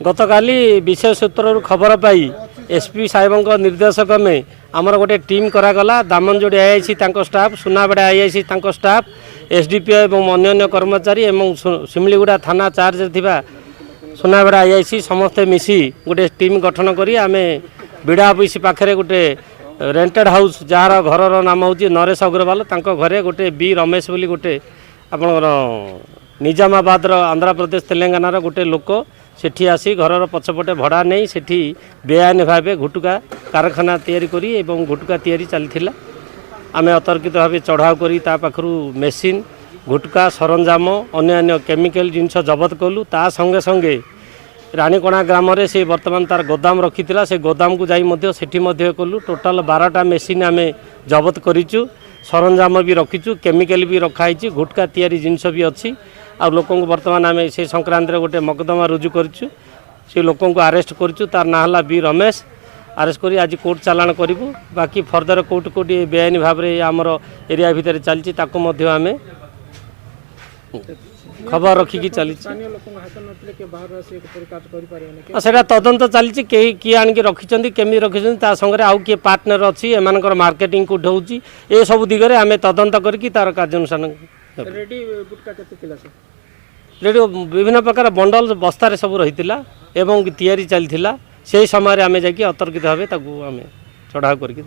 गतकाली विशेष सूत्र खबर पाई एसपी साहेब निर्देश क्रमे आमर गोटे टीम करागला Damanjodi IIC staff Sunabeda IIC staff SDPO और अन्य कर्मचारी और सिमलीगुड़ा थाना चार्ज थिबा सुनाबेड़ा आईआईसी समस्ते मिसी गोटे टीम गठन करी आमे बिड़ा ऑफिस पाखे गोटे रेंटेड हाउस जार घर नाम हूँ नरेश अग्रवाल घरे गोटे बी रमेश बोली गोटे आपणकर निजामाबाद आंध्र प्रदेश तेलंगाना गोटे लोक सेठी आसी घर पछपटे भड़ा नहीं सेठी बेआईन भाव गुटुका कारखाना तैयारी करी एवं गुटुका तैयारी चलथिला आमे अतर्कित भाव चढ़ाऊ करी ता पाखरु मेसीन गुटुका सरंजाम अन्य केमिकल जिनस जबत कलु ता संगे संगे रानीकणा ग्राम रे से वर्तमान तार गोदाम रखिथिला से गोदाम को जाई मध्य सेठी मध्य कलु टोटाल 12टा मेसीन आमे जबत करिचु सरंजाम भी रखिचु केमिकल भी रखाई गुटका तैयारी जिनस भी अच्छी आ लोक बर्तमान आम से संक्रांत गोटे मकदमा रुजु करूँ से लोक आरेस्ट करूँ तार ना है बी रमेश आरेस्ट करी आज कोर्ट चालाण करूँ बाकी फर्दर कोर्ट कोटी बेआईन भाव में आमर एरिया भितर चलती आम खबर रखिकी चली सेटा तदंत चली किए आणिक रखिंट केमी रखिंट संगे आउ किए पार्टनर अच्छी एम मार्केटिंग को ढौची ए सब दिगरे आम तदंत करके तार कार्यानुष्ठान रेडी विभिन्न प्रकार बंडल बस्तार सब रही एवं तैयारी चलता से समय आम जा अतर्कित भाव आम चढ़ाऊ करके